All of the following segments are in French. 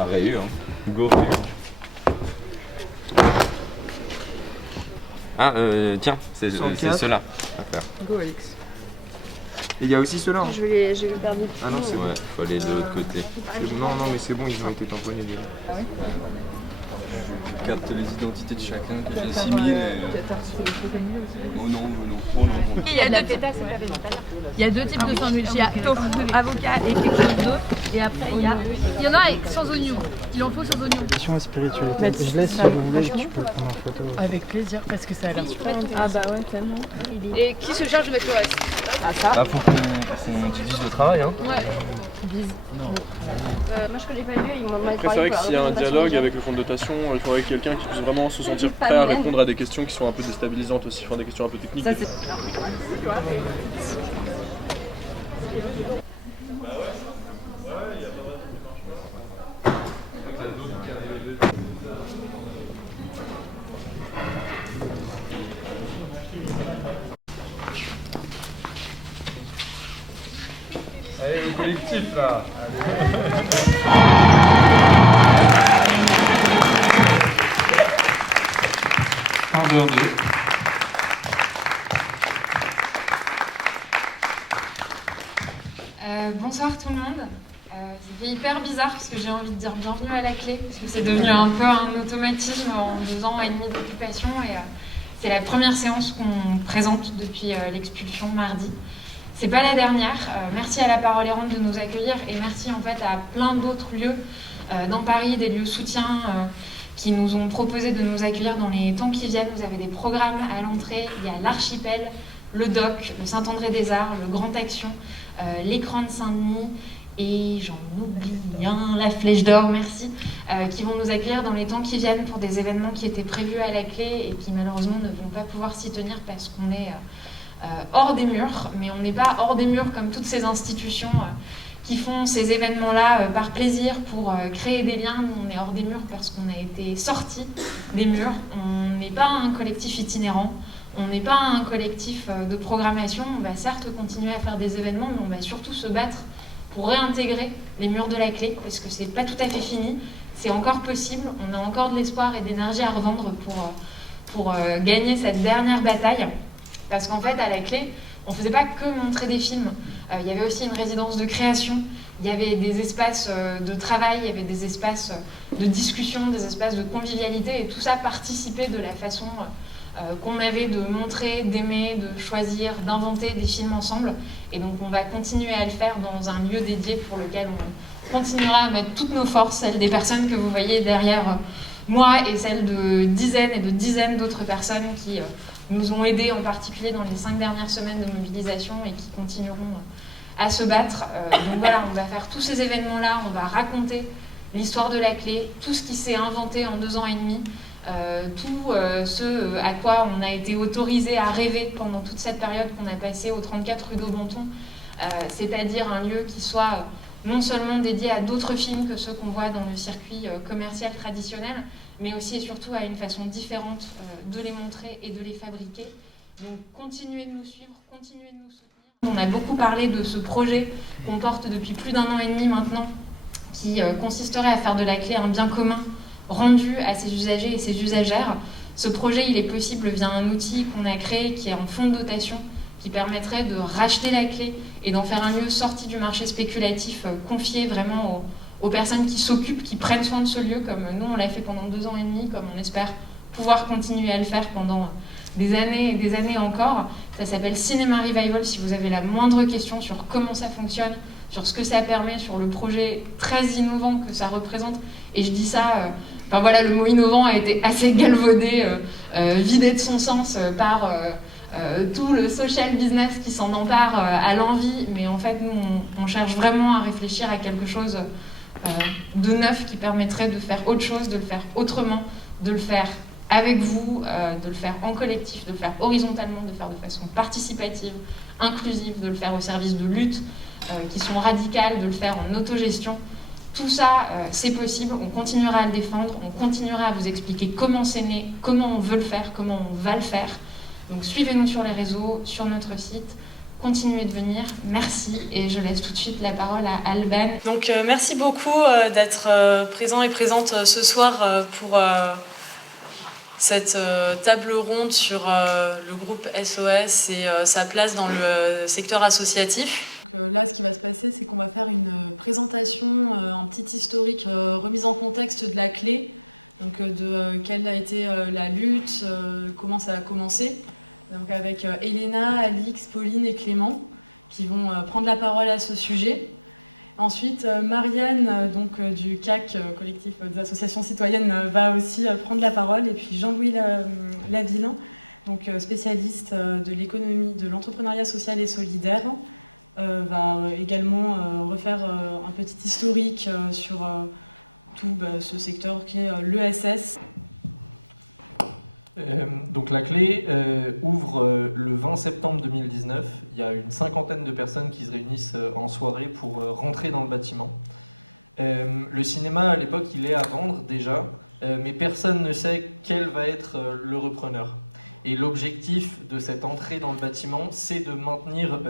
À Réu, hein. Go Réu. Ah, tiens, c'est ceux-là à faire. Go Alex. Et il y a aussi ceux-là. Hein. Je vais perdre des petits. Ah non, c'est Ouais, faut aller de l'autre côté. Non, mais c'est bon, ils ont été tamponnés déjà. Ah oui. Capte les identités de chacun, que j'assimile et... Oh non. Il y a deux types de sandwich. Il y a tofu, avocat et quelque chose d'autre. Et après, il y en a avec sans oignon. Il en faut sans oignon. Question à spiritualité. Je laisse si vous voulez, tu peux prendre en photo. Avec plaisir, parce que ça a l'air super. Ah bah ouais, tellement. Et qui se charge de mettre le reste? Ah ça. Là, faut qu'on divise le travail, hein. Ouais. Moi je connais pas le lieu, ils m'ont parlé. Je préférerais qu'il y ait un dialogue avec le fonds de dotation, il faudrait quelqu'un qui puisse vraiment se sentir prêt à répondre à des questions qui sont un peu déstabilisantes aussi, enfin des questions un peu techniques. Ça, c'est... Allez, le collectif là. Ardeur 2. Bonsoir tout le monde. Ça fait hyper bizarre parce que j'ai envie de dire bienvenue à la clé parce que c'est devenu un peu un automatisme en 2 ans et demi d'occupation et c'est la première séance qu'on présente depuis l'expulsion mardi. C'est pas la dernière. Merci à la Parole Errante de nous accueillir et merci en fait à plein d'autres lieux dans Paris, des lieux soutiens qui nous ont proposé de nous accueillir dans les temps qui viennent. Vous avez des programmes à l'entrée, il y a l'Archipel, le DOC, le Saint-André-des-Arts, le Grand Action, l'écran de Saint-Denis et j'en oublie un, la Flèche d'Or, merci, qui vont nous accueillir dans les temps qui viennent pour des événements qui étaient prévus à la clé et qui malheureusement ne vont pas pouvoir s'y tenir parce qu'on est hors des murs, mais on n'est pas hors des murs comme toutes ces institutions qui font ces événements-là par plaisir pour créer des liens. Nous, on est hors des murs parce qu'on a été sortis des murs. On n'est pas un collectif itinérant, on n'est pas un collectif de programmation. On va certes continuer à faire des événements, mais on va surtout se battre pour réintégrer les murs de la clé, parce que c'est pas tout à fait fini, c'est encore possible, on a encore de l'espoir et d'énergie à revendre pour gagner cette dernière bataille. Parce qu'en fait, à la clé, on ne faisait pas que montrer des films. Il y avait aussi une résidence de création, il y avait des espaces de travail, il y avait des espaces de discussion, des espaces de convivialité, et tout ça participait de la façon qu'on avait de montrer, d'aimer, de choisir, d'inventer des films ensemble. Et donc on va continuer à le faire dans un lieu dédié pour lequel on continuera à mettre toutes nos forces, celles des personnes que vous voyez derrière moi et celles de dizaines et de dizaines d'autres personnes qui nous ont aidés, en particulier dans les 5 dernières semaines de mobilisation et qui continueront à se battre. Donc voilà, on va faire tous ces événements-là, on va raconter l'histoire de la clé, tout ce qui s'est inventé en 2 ans et demi, tout ce à quoi on a été autorisé à rêver pendant toute cette période qu'on a passée au 34 rue d'Aubenton, c'est-à-dire un lieu qui soit non seulement dédié à d'autres films que ceux qu'on voit dans le circuit commercial traditionnel, mais aussi et surtout à une façon différente de les montrer et de les fabriquer. Donc continuez de nous suivre, continuez de nous soutenir. On a beaucoup parlé de ce projet qu'on porte depuis plus d'1 an et demi maintenant, qui consisterait à faire de la clé un bien commun rendu à ses usagers et ses usagères. Ce projet, il est possible via un outil qu'on a créé qui est en fonds de dotation, qui permettrait de racheter la clé et d'en faire un lieu sorti du marché spéculatif, confié vraiment aux personnes qui s'occupent, qui prennent soin de ce lieu, comme nous on l'a fait pendant 2 ans et demi, comme on espère pouvoir continuer à le faire pendant des années et des années encore. Ça s'appelle Cinéma Revival. Si vous avez la moindre question sur comment ça fonctionne, sur ce que ça permet, sur le projet très innovant que ça représente, et je dis ça, enfin voilà, le mot innovant a été assez galvaudé, vidé de son sens par tout le social business qui s'en empare à l'envi, mais en fait nous on cherche vraiment à réfléchir à quelque chose de neuf qui permettrait de faire autre chose, de le faire autrement, de le faire avec vous, de le faire en collectif, de le faire horizontalement, de le faire de façon participative, inclusive, de le faire au service de luttes qui sont radicales, de le faire en autogestion. Tout ça, c'est possible, on continuera à le défendre, on continuera à vous expliquer comment c'est né, comment on veut le faire, comment on va le faire. Donc suivez-nous sur les réseaux, sur notre site, continuez de venir. Merci et je laisse tout de suite la parole à Alban. Donc merci beaucoup d'être présent et présente ce soir pour cette table ronde sur le groupe SOS et sa place dans le secteur associatif. Donc, là, ce qui va se passer, c'est qu'on va faire une présentation, un petit historique, remise en contexte de la clé, donc de quelle a été la lutte, comment ça a commencé. Donc avec Elena, Alix, Pauline et Clément qui vont prendre la parole à ce sujet. Ensuite, Marianne, du CAC, collectif des associations citoyennes, va aussi prendre la parole. Et puis Jean-Louis Lavillain, spécialiste de l'économie, de l'entrepreneuriat social et solidaire, va également refaire un petit historique sur tout ce secteur qui est l'ESS. Donc la clé ouvre le 20 septembre 2019. Il y a une cinquantaine de personnes qui se réunissent en soirée pour rentrer dans le bâtiment. Le cinéma à l'époque il est à vendre déjà, mais personne ne sait quel va être le repreneur. Et l'objectif de cette entrée dans le bâtiment, c'est de maintenir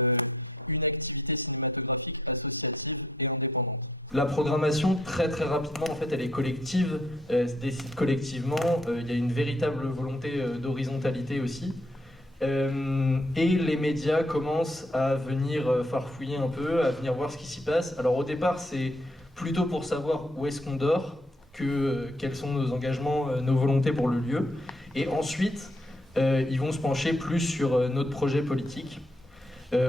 une activité cinématographique associative et indépendante. La programmation, très rapidement, en fait, elle est collective, elle se décide collectivement, il y a une véritable volonté d'horizontalité aussi. Et les médias commencent à venir farfouiller un peu, à venir voir ce qui s'y passe. Alors au départ, c'est plutôt pour savoir où est-ce qu'on dort, quels sont nos engagements, nos volontés pour le lieu. Et ensuite, ils vont se pencher plus sur notre projet politique.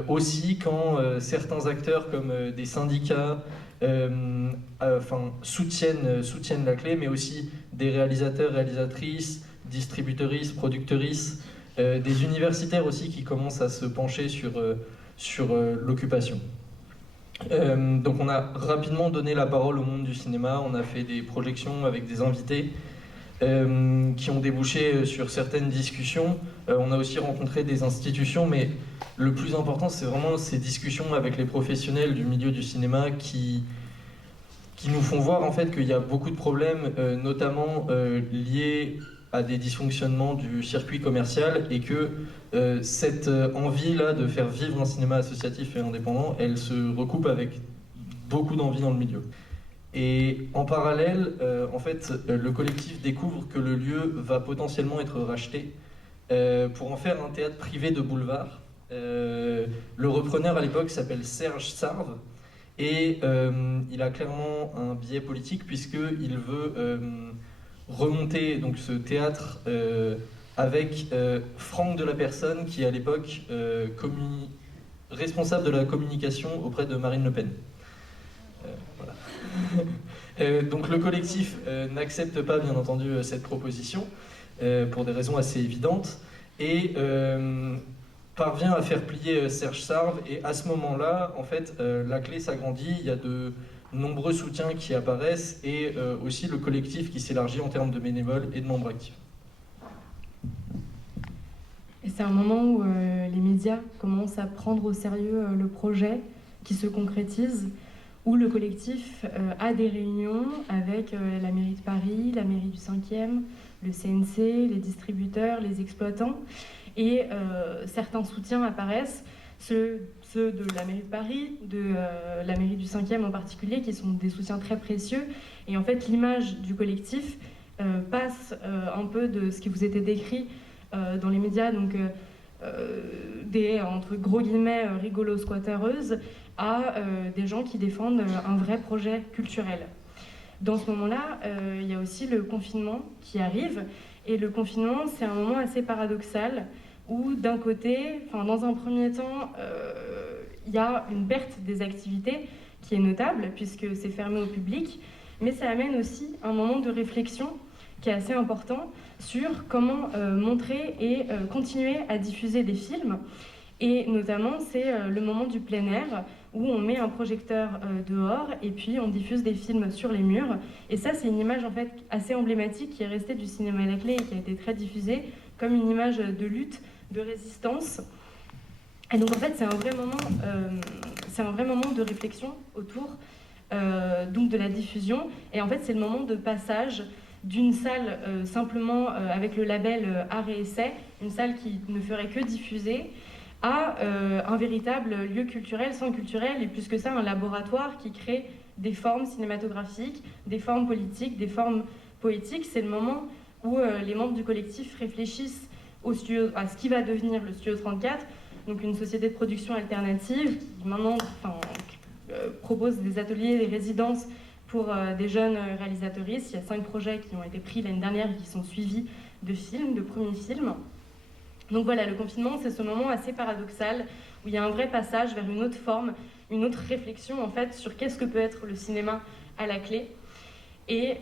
Aussi quand certains acteurs comme des syndicats soutiennent la clé, mais aussi des réalisateurs, réalisatrices, distributeuristes, producteuristes, des universitaires aussi qui commencent à se pencher sur l'occupation. Donc on a rapidement donné la parole au monde du cinéma, on a fait des projections avec des invités qui ont débouché sur certaines discussions. On a aussi rencontré des institutions, mais le plus important, c'est vraiment ces discussions avec les professionnels du milieu du cinéma qui nous font voir en fait qu'il y a beaucoup de problèmes, notamment liés à des dysfonctionnements du circuit commercial, et que cette envie-là de faire vivre un cinéma associatif et indépendant, elle se recoupe avec beaucoup d'envie dans le milieu. Et en parallèle, en fait, le collectif découvre que le lieu va potentiellement être racheté pour en faire un théâtre privé de boulevard. Le repreneur à l'époque s'appelle Serge Sarve et il a clairement un biais politique puisqu'il veut remonter donc, ce théâtre avec Franck de la Personne qui est à l'époque responsable de la communication auprès de Marine Le Pen. Voilà. Donc le collectif n'accepte pas bien entendu cette proposition pour des raisons assez évidentes et parvient à faire plier Serge Sarve, et à ce moment-là en fait la clé s'agrandit, il y a de nombreux soutiens qui apparaissent et aussi le collectif qui s'élargit en termes de bénévoles et de membres actifs. Et c'est un moment où les médias commencent à prendre au sérieux le projet qui se concrétise, où le collectif a des réunions avec la mairie de Paris, la mairie du 5e, le CNC, les distributeurs, les exploitants, et certains soutiens apparaissent, ceux de la mairie de Paris, de la mairie du 5e en particulier, qui sont des soutiens très précieux. Et en fait, l'image du collectif passe un peu de ce qui vous était décrit dans les médias, donc des, entre gros guillemets, rigolos squatteuses, à des gens qui défendent un vrai projet culturel. Dans ce moment-là, il y a aussi le confinement qui arrive, et le confinement, c'est un moment assez paradoxal, où d'un côté, dans un premier temps, il y a une perte des activités qui est notable, puisque c'est fermé au public, mais ça amène aussi un moment de réflexion qui est assez important sur comment montrer et continuer à diffuser des films. Et notamment, c'est le moment du plein air, où on met un projecteur dehors et puis on diffuse des films sur les murs. Et ça, c'est une image en fait assez emblématique qui est restée du cinéma à la clé et qui a été très diffusée comme une image de lutte, de résistance. Et donc en fait, c'est un vrai moment de réflexion autour donc de la diffusion. Et en fait, c'est le moment de passage d'une salle simplement avec le label Art et Essai, une salle qui ne ferait que diffuser, à un véritable lieu culturel, centre culturel, et plus que ça, un laboratoire qui crée des formes cinématographiques, des formes politiques, des formes poétiques. C'est le moment où les membres du collectif réfléchissent à ce qui va devenir le Studio 34, donc une société de production alternative, qui maintenant propose des ateliers, des résidences pour des jeunes réalisatrices. Il y a 5 projets qui ont été pris l'année dernière et qui sont suivis de films, de premiers films. Donc voilà, le confinement, c'est ce moment assez paradoxal où il y a un vrai passage vers une autre forme, une autre réflexion en fait sur qu'est-ce que peut être le cinéma à la clé. Et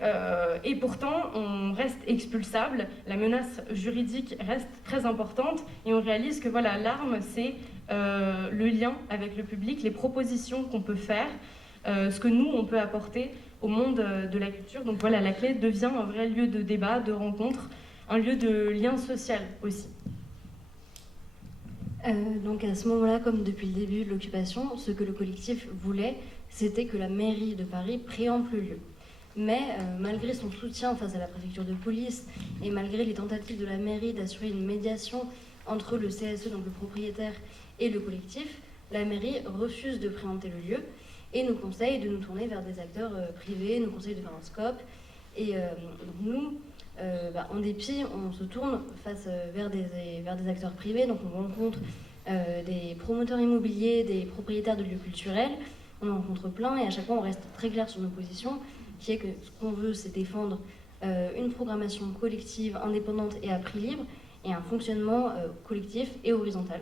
pourtant, on reste expulsable, la menace juridique reste très importante et on réalise que voilà, l'arme, c'est le lien avec le public, les propositions qu'on peut faire, ce que nous, on peut apporter au monde de la culture. Donc voilà, la clé devient un vrai lieu de débat, de rencontre, un lieu de lien social aussi. Donc à ce moment-là, comme depuis le début de l'occupation, ce que le collectif voulait, c'était que la mairie de Paris préempte le lieu. Mais malgré son soutien face à la préfecture de police et malgré les tentatives de la mairie d'assurer une médiation entre le CSE, donc le propriétaire, et le collectif, la mairie refuse de préempter le lieu et nous conseille de nous tourner vers des acteurs privés, nous conseille de faire un scope. Et donc nous, en dépit, on se tourne vers des acteurs privés, donc on rencontre des promoteurs immobiliers, des propriétaires de lieux culturels, on en rencontre plein et à chaque fois on reste très clair sur nos positions, qui est que ce qu'on veut, c'est défendre une programmation collective, indépendante et à prix libre, et un fonctionnement collectif et horizontal.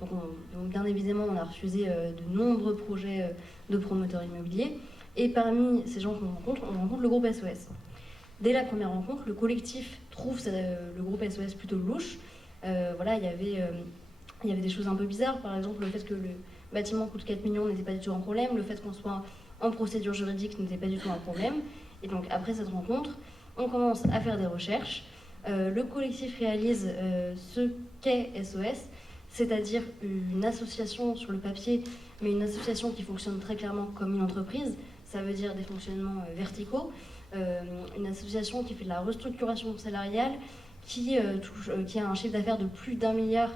Donc bien évidemment, on a refusé de nombreux projets de promoteurs immobiliers, et parmi ces gens qu'on rencontre, on rencontre le groupe SOS. Dès la première rencontre, le collectif trouve le groupe SOS plutôt louche. Voilà, il y avait des choses un peu bizarres, par exemple le fait que le bâtiment coûte 4 millions n'était pas du tout un problème, le fait qu'on soit en procédure juridique n'était pas du tout un problème. Et donc après cette rencontre, on commence à faire des recherches. Le collectif réalise ce qu'est SOS, c'est-à-dire une association sur le papier, mais une association qui fonctionne très clairement comme une entreprise. Ça veut dire des fonctionnements verticaux. Une association qui fait de la restructuration salariale, qui a un chiffre d'affaires de plus d'un milliard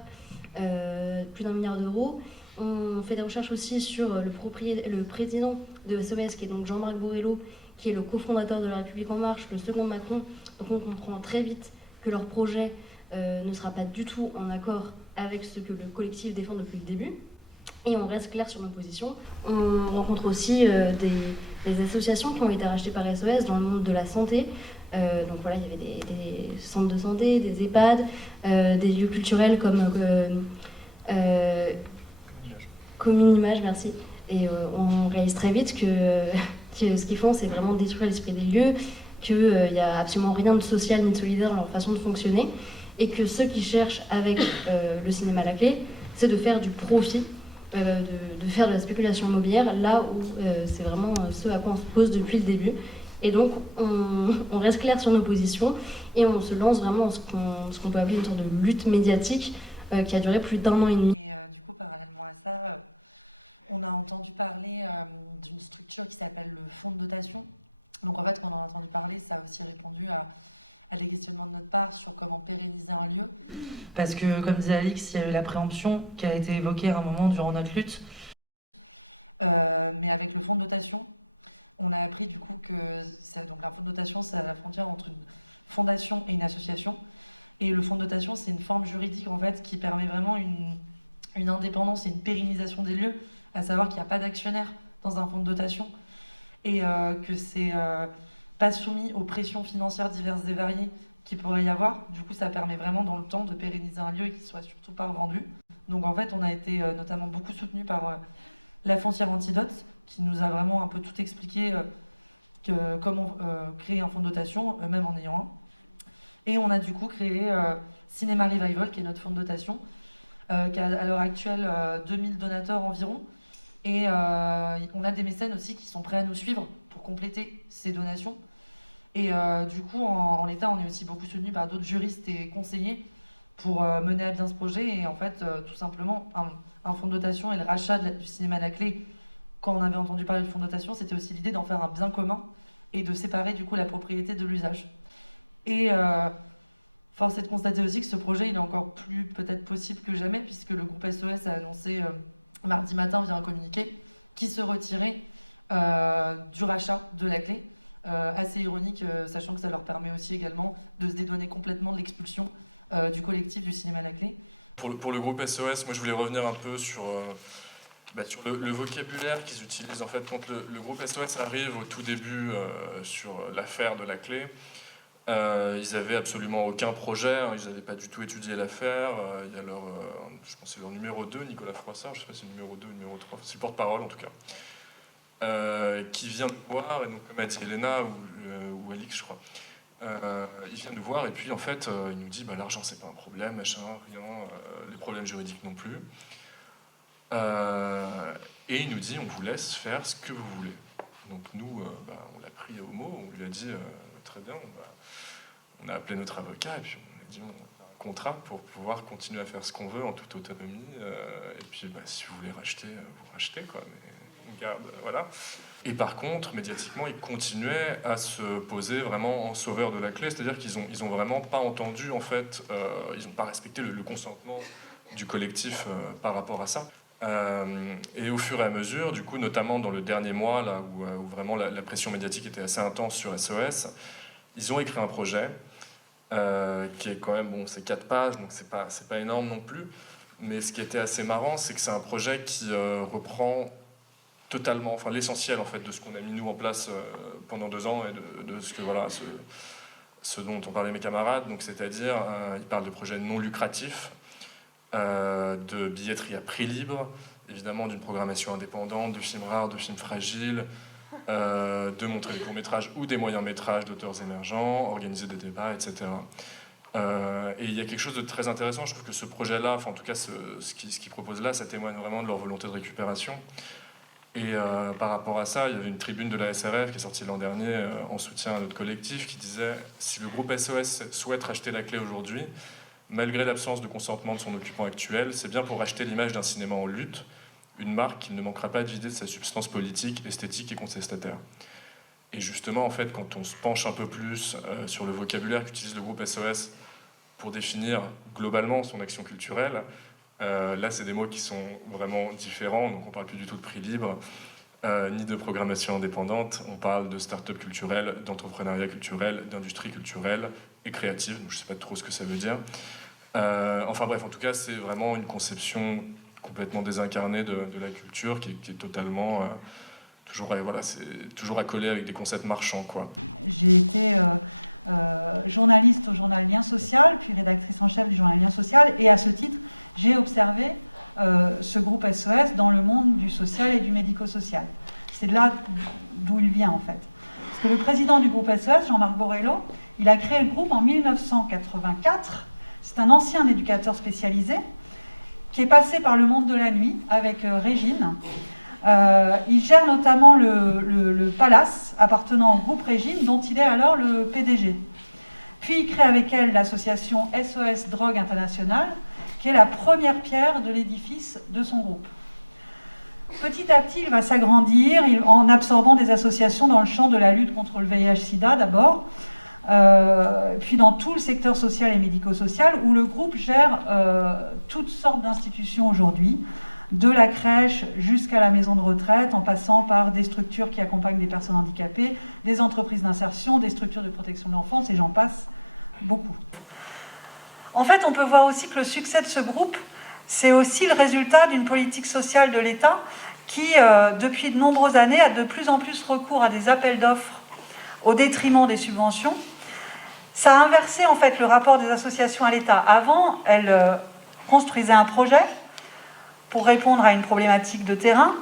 d'euros. On fait des recherches aussi sur le président de SOS, qui est donc Jean-Marc Borrello, qui est le cofondateur de La République En Marche, le second Macron. Donc on comprend très vite que leur projet ne sera pas du tout en accord avec ce que le collectif défend depuis le début. Et on reste clair sur nos positions. On rencontre aussi des associations qui ont été rachetées par SOS dans le monde de la santé. Donc voilà, il y avait des centres de santé, des EHPAD, des lieux culturels comme Commune Image, merci. Et on réalise très vite que ce qu'ils font, c'est vraiment détruire l'esprit des lieux, qu'il n'y a absolument rien de social ni de solidaire dans leur façon de fonctionner, et que ce qu'ils cherchent avec le cinéma à la clé, c'est de faire du profit, de faire de la spéculation immobilière, là où c'est vraiment ce à quoi on se pose depuis le début. Et donc, on reste clair sur nos positions et on se lance vraiment dans ce qu'on peut appeler une sorte de lutte médiatique qui a duré plus d'1 an et demi. Et du coup, parallèlement à ça, on a entendu parler d'une structure qui s'appelle le fonds de dotation. Donc en fait, quand on en a entendu parler, ça a aussi répondu à des questionnements de notre part sur comment pérenniser un lieu. Parce que, comme disait Alix, il y a eu la préemption qui a été évoquée à un moment durant notre lutte. Mais avec le fonds de dotation, on a appris du coup que donc la fonds de dotation, c'est à la frontière entre une fondation et une association. Et le fonds de dotation, c'est une forme juridique en fait qui permet vraiment une indépendance et une pérennisation des lieux, à savoir qu'il n'y a pas d'actionnaire dans un fonds de dotation et que c'est pas soumis aux pressions financières diverses et variées qu'il pourrait y avoir. Du coup, ça permet vraiment dans le temps de pérenniser un lieu et qu'il soit surtout pas revendu. Donc en fait, on a été notamment beaucoup soutenu par la foncière Antidote, qui nous a vraiment un peu tout expliqué comment créer un fonds de dotation, eux-mêmes en ayant un. Et on a du coup créé Cinéma Revival, qui est notre fonds de dotation, qui a à l'heure actuelle 2000 donateurs environ. Et on a des mécènes aussi qui sont prêts à nous suivre pour compléter ces donations. Et du coup, en l'état, on est aussi beaucoup soutenu par d'autres juristes et conseillers pour mener à bien ce projet. Et en fait, tout simplement, un fonds de dotation et le rachat du cinéma à la clé, quand on avait entendu parler du fonds de dotation, c'était aussi l'idée d'en faire un bien commun et de séparer du coup la propriété de l'usage. Et Force est de constater aussi que ce projet il est encore plus peut-être possible que jamais, puisque le groupe SOS a annoncé mardi matin via un communiqué qu'il se retirait du rachat de la clé. Assez ironique, sachant que ça leur permet aussi également de se dédouaner complètement de l'expulsion du collectif du cinéma La Clé. Pour le groupe SOS, moi je voulais revenir un peu sur le vocabulaire qu'ils utilisent. En fait, quand le groupe SOS arrive au tout début sur l'affaire de La Clé, ils avaient absolument aucun projet, hein, ils n'avaient pas du tout étudié l'affaire. Il y a leur, je pense que c'est leur numéro 2, Nicolas Froissart, je ne sais pas si c'est le numéro 2 ou le numéro 3, c'est le porte-parole en tout cas, qui vient nous voir, et donc comme a dit Elena ou Alix, je crois, il vient nous voir et puis en fait il nous dit l'argent c'est pas un problème, machin, rien, les problèmes juridiques non plus. Et il nous dit on vous laisse faire ce que vous voulez. Donc nous, on l'a pris au mot, on lui a dit très bien, on a appelé notre avocat et puis on a dit on a un contrat pour pouvoir continuer à faire ce qu'on veut en toute autonomie. Et puis si vous voulez racheter, vous rachetez quoi. Mais on garde, voilà. Et par contre, médiatiquement, ils continuaient à se poser vraiment en sauveur de La Clé, c'est-à-dire qu'ils ont vraiment pas entendu en fait, ils n'ont pas respecté le consentement du collectif par rapport à ça. Et au fur et à mesure, du coup, notamment dans le dernier mois, là où vraiment la pression médiatique était assez intense sur SOS, ils ont écrit un projet qui est quand même, c'est 4 pages, donc c'est pas énorme non plus. Mais ce qui était assez marrant, c'est que c'est un projet qui reprend totalement, enfin l'essentiel en fait de ce qu'on a mis nous en place pendant 2 ans et de ce que ce dont ont parlé mes camarades. Donc c'est-à-dire, ils parlent de projets non lucratifs, de billetterie à prix libre, évidemment d'une programmation indépendante, de films rares, de films fragiles, de montrer des courts-métrages ou des moyens-métrages d'auteurs émergents, organiser des débats, etc. Et il y a quelque chose de très intéressant, je trouve que ce projet-là, enfin en tout cas ce qu'ils proposent là, ça témoigne vraiment de leur volonté de récupération. Et par rapport à ça, il y avait une tribune de la SRF qui est sortie l'an dernier en soutien à notre collectif qui disait « Si le groupe SOS souhaite racheter La Clé aujourd'hui, malgré l'absence de consentement de son occupant actuel, c'est bien pour racheter l'image d'un cinéma en lutte, une marque qu'il ne manquera pas de vider de sa substance politique, esthétique et contestataire. » Et justement, en fait, quand on se penche un peu plus sur le vocabulaire qu'utilise le groupe SOS pour définir globalement son action culturelle, là, c'est des mots qui sont vraiment différents, donc on ne parle plus du tout de prix libre, ni de programmation indépendante, on parle de start-up culturelle, d'entrepreneuriat culturel, d'industrie culturelle et créative, donc je ne sais pas trop ce que ça veut dire. Enfin bref, en tout cas, c'est vraiment une conception complètement désincarnée de la culture qui est totalement... c'est toujours accolé avec des concepts marchands, quoi. J'ai été journaliste au journal Lien Social, puis rédactrice en chef du journal Lien Social, et à ce titre, j'ai observé ce groupe SOS dans le monde du social et du médico-social. C'est de là d'où il vient, en fait. Parce que le président du groupe SOS, Jean-Marc Borrello, il a créé le groupe en 1984. C'est un ancien éducateur spécialisé qui est passé par le monde de la nuit avec Régine. Il gère notamment le Palace appartenant au groupe Régine, dont il est alors le PDG. Puis il crée avec elle l'association SOS Drogue Internationale, qui est la première pierre de l'édifice de son groupe. Petit à petit, il va s'agrandir en absorbant des associations dans le champ de la lutte contre le VIH-Sida d'abord, puis dans tout le secteur social et médico-social, où le groupe gère toutes sortes d'institutions aujourd'hui, de la crèche jusqu'à la maison de retraite, en passant par des structures qui accompagnent des personnes handicapées, des entreprises d'insertion, des structures de protection de l'enfance, et j'en passe beaucoup. En fait, on peut voir aussi que le succès de ce groupe, c'est aussi le résultat d'une politique sociale de l'État qui, depuis de nombreuses années, a de plus en plus recours à des appels d'offres au détriment des subventions. Ça a inversé en fait le rapport des associations à l'État. Avant, elles construisaient un projet pour répondre à une problématique de terrain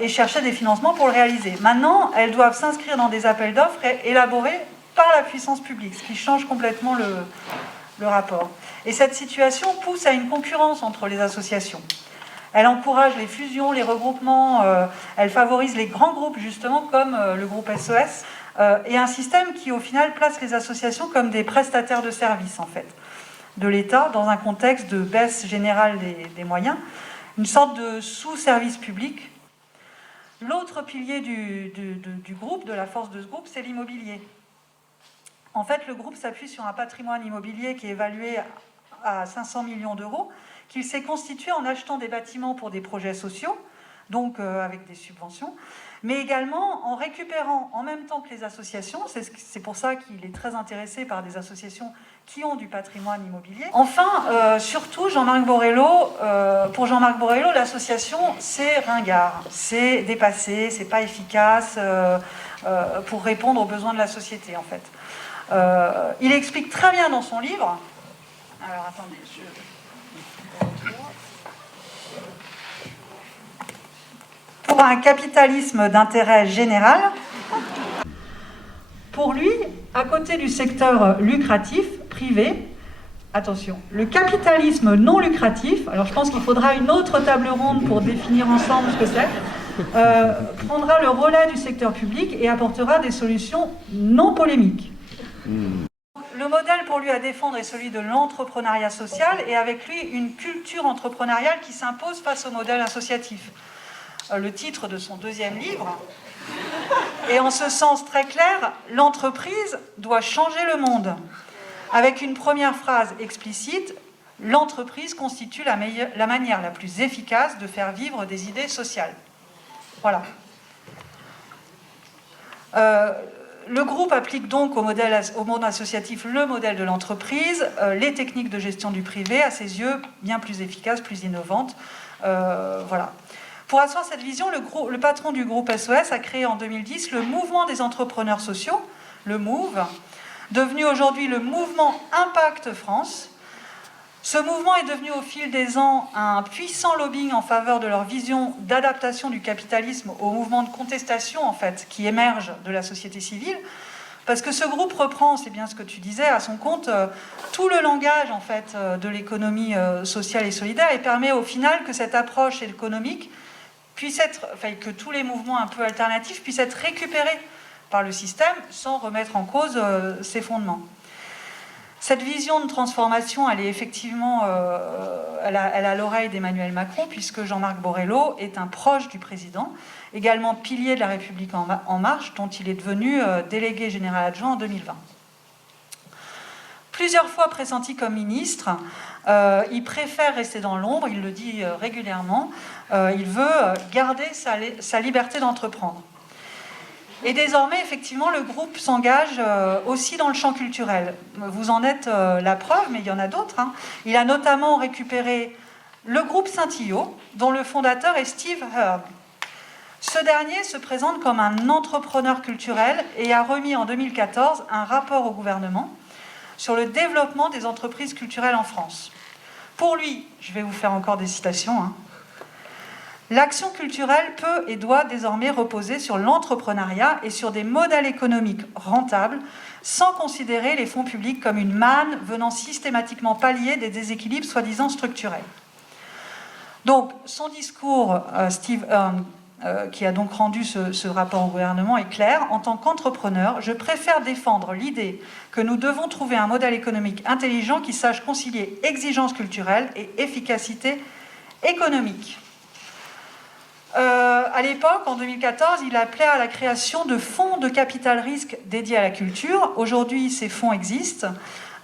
et chercher des financements pour le réaliser. Maintenant, elles doivent s'inscrire dans des appels d'offres élaborés par la puissance publique, ce qui change complètement le rapport. Et cette situation pousse à une concurrence entre les associations. Elle encourage les fusions, les regroupements, elle favorise les grands groupes, justement, comme le groupe SOS, et un système qui, au final, place les associations comme des prestataires de services, en fait, de l'État, dans un contexte de baisse générale des moyens, une sorte de sous-service public. L'autre pilier du groupe, de la force de ce groupe, c'est l'immobilier. En fait, le groupe s'appuie sur un patrimoine immobilier qui est évalué à 500 millions d'euros, qu'il s'est constitué en achetant des bâtiments pour des projets sociaux, donc avec des subventions, mais également en récupérant en même temps que les associations. C'est pour ça qu'il est très intéressé par des associations qui ont du patrimoine immobilier. Enfin, surtout, pour Jean-Marc Borrello, l'association, c'est ringard, c'est dépassé, c'est pas efficace pour répondre aux besoins de la société, en fait. Il explique très bien dans son livre. Alors, attendez, pour un capitalisme d'intérêt général, pour lui, à côté du secteur lucratif, privé, attention, le capitalisme non lucratif, alors je pense qu'il faudra une autre table ronde pour définir ensemble ce que c'est, prendra le relais du secteur public et apportera des solutions non polémiques. Le modèle pour lui à défendre est celui de l'entrepreneuriat social et avec lui une culture entrepreneuriale qui s'impose face au modèle associatif. Le titre de son deuxième livre est en ce sens très clair, l'entreprise doit changer le monde. Avec une première phrase explicite, l'entreprise constitue la manière la plus efficace de faire vivre des idées sociales. Voilà. Le groupe applique donc au monde associatif le modèle de l'entreprise, les techniques de gestion du privé, à ses yeux bien plus efficaces, plus innovantes. Voilà. Pour asseoir cette vision, le patron du groupe SOS a créé en 2010 le mouvement des entrepreneurs sociaux, le MOVE, devenu aujourd'hui le mouvement Impact France. Ce mouvement est devenu au fil des ans un puissant lobbying en faveur de leur vision d'adaptation du capitalisme au mouvement de contestation en fait, qui émerge de la société civile. Parce que ce groupe reprend, c'est bien ce que tu disais, à son compte tout le langage en fait, de l'économie sociale et solidaire et permet au final que cette approche économique puisse être, enfin, que tous les mouvements un peu alternatifs puissent être récupérés par le système sans remettre en cause ses fondements. Cette vision de transformation, elle est effectivement, elle a l'oreille d'Emmanuel Macron, puisque Jean-Marc Borrello est un proche du président, également pilier de la République en marche, dont il est devenu délégué général adjoint en 2020. Plusieurs fois pressenti comme ministre, il préfère rester dans l'ombre, il le dit régulièrement, il veut garder sa liberté d'entreprendre. Et désormais, effectivement, le groupe s'engage aussi dans le champ culturel. Vous en êtes la preuve, mais il y en a d'autres. Hein. Il a notamment récupéré le groupe Saint-Illot, dont le fondateur est Steve Herb. Ce dernier se présente comme un entrepreneur culturel et a remis en 2014 un rapport au gouvernement sur le développement des entreprises culturelles en France. Pour lui, je vais vous faire encore des citations, hein, l'action culturelle peut et doit désormais reposer sur l'entrepreneuriat et sur des modèles économiques rentables, sans considérer les fonds publics comme une manne venant systématiquement pallier des déséquilibres soi-disant structurels. Donc, son discours, Steve Hearn, qui a donc rendu ce rapport au gouvernement, est clair. En tant qu'entrepreneur, je préfère défendre l'idée que nous devons trouver un modèle économique intelligent qui sache concilier exigence culturelle et efficacité économique. À l'époque, en 2014, il appelait à la création de fonds de capital risque dédiés à la culture. Aujourd'hui, ces fonds existent.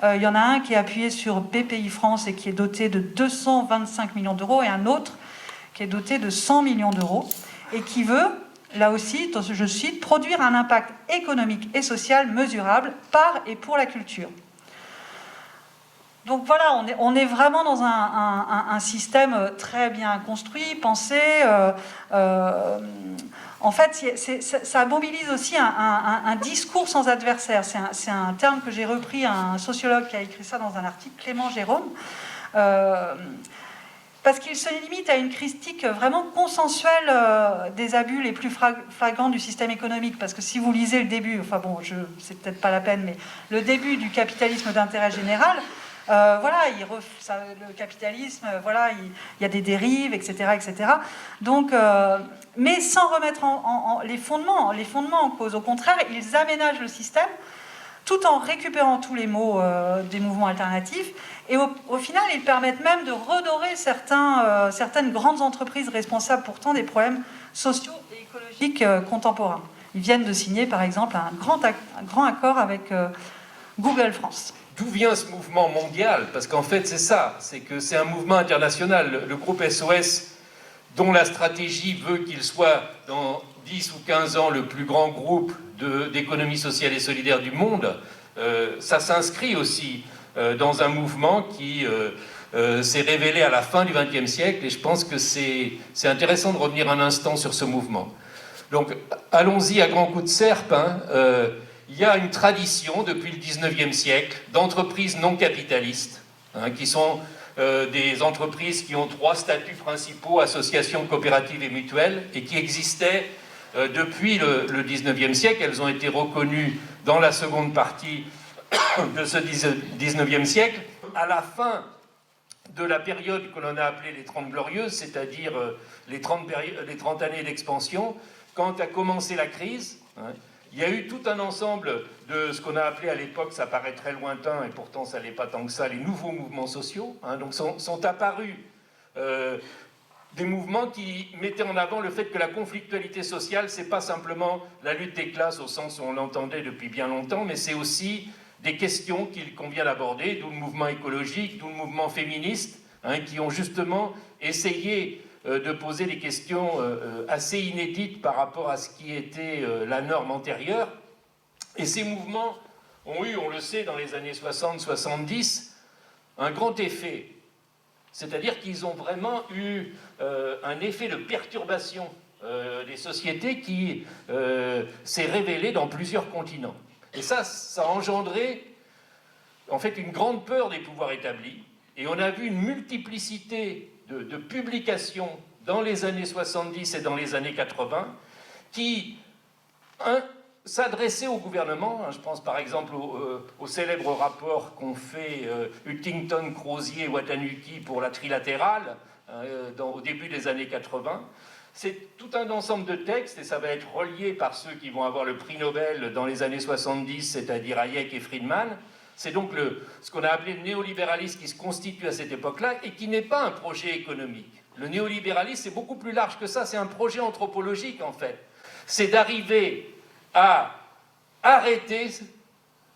Il y en a un qui est appuyé sur BPI France et qui est doté de 225 millions d'euros et un autre qui est doté de 100 millions d'euros et qui veut, là aussi, je cite, produire un impact économique et social mesurable par et pour la culture. Donc voilà, on est vraiment dans un système très bien construit, pensé. En fait, ça mobilise aussi un discours sans adversaire. C'est un terme que j'ai repris à un sociologue qui a écrit ça dans un article, Clément Jérôme, parce qu'il se limite à une critique vraiment consensuelle des abus les plus flagrants du système économique. Parce que si vous lisez le début, enfin bon, c'est peut-être pas la peine, mais le début du capitalisme d'intérêt général, voilà, le capitalisme, voilà, il y a des dérives, etc., etc. Donc, mais sans remettre les fondements en cause. Au contraire, ils aménagent le système tout en récupérant tous les maux des mouvements alternatifs. Et au final, ils permettent même de redorer certaines grandes entreprises responsables pourtant des problèmes sociaux et écologiques contemporains. Ils viennent de signer, par exemple, un grand accord avec Google France. D'où vient ce mouvement mondial? Parce qu'en fait, c'est ça, c'est que c'est un mouvement international. Le groupe SOS, dont la stratégie veut qu'il soit dans 10 ou 15 ans le plus grand groupe d'économie sociale et solidaire du monde, ça s'inscrit aussi dans un mouvement qui s'est révélé à la fin du XXe siècle, et je pense que c'est intéressant de revenir un instant sur ce mouvement. Donc, allons-y à grands coups de serpe. Il y a une tradition depuis le XIXe siècle d'entreprises non capitalistes, qui sont des entreprises qui ont 3 statuts principaux, associations, coopératives et mutuelles, et qui existaient depuis le XIXe siècle. Elles ont été reconnues dans la seconde partie de ce XIXe siècle. À la fin de la période que l'on a appelée les 30 Glorieuses, c'est-à-dire les 30 années d'expansion, quand a commencé la crise, il y a eu tout un ensemble de ce qu'on a appelé à l'époque, ça paraît très lointain, et pourtant ça n'est pas tant que ça, les nouveaux mouvements sociaux. Donc sont apparus des mouvements qui mettaient en avant le fait que la conflictualité sociale, c'est pas simplement la lutte des classes au sens où on l'entendait depuis bien longtemps, mais c'est aussi des questions qu'il convient d'aborder, d'où le mouvement écologique, d'où le mouvement féministe, qui ont justement essayé de poser des questions assez inédites par rapport à ce qui était la norme antérieure. Et ces mouvements ont eu, on le sait, dans les années 60-70, un grand effet. C'est-à-dire qu'ils ont vraiment eu un effet de perturbation des sociétés qui s'est révélé dans plusieurs continents. Et ça a engendré en fait une grande peur des pouvoirs établis. Et on a vu une multiplicité de publications dans les années 70 et dans les années 80 qui s'adressaient au gouvernement. Je pense par exemple au célèbre rapport qu'ont fait Huntington, Crozier et Watanuki pour la trilatérale au début des années 80. C'est tout un ensemble de textes, et ça va être relié par ceux qui vont avoir le prix Nobel dans les années 70, c'est-à-dire Hayek et Friedman. C'est donc ce qu'on a appelé le néolibéralisme qui se constitue à cette époque-là et qui n'est pas un projet économique. Le néolibéralisme, c'est beaucoup plus large que ça, c'est un projet anthropologique en fait. C'est d'arriver à arrêter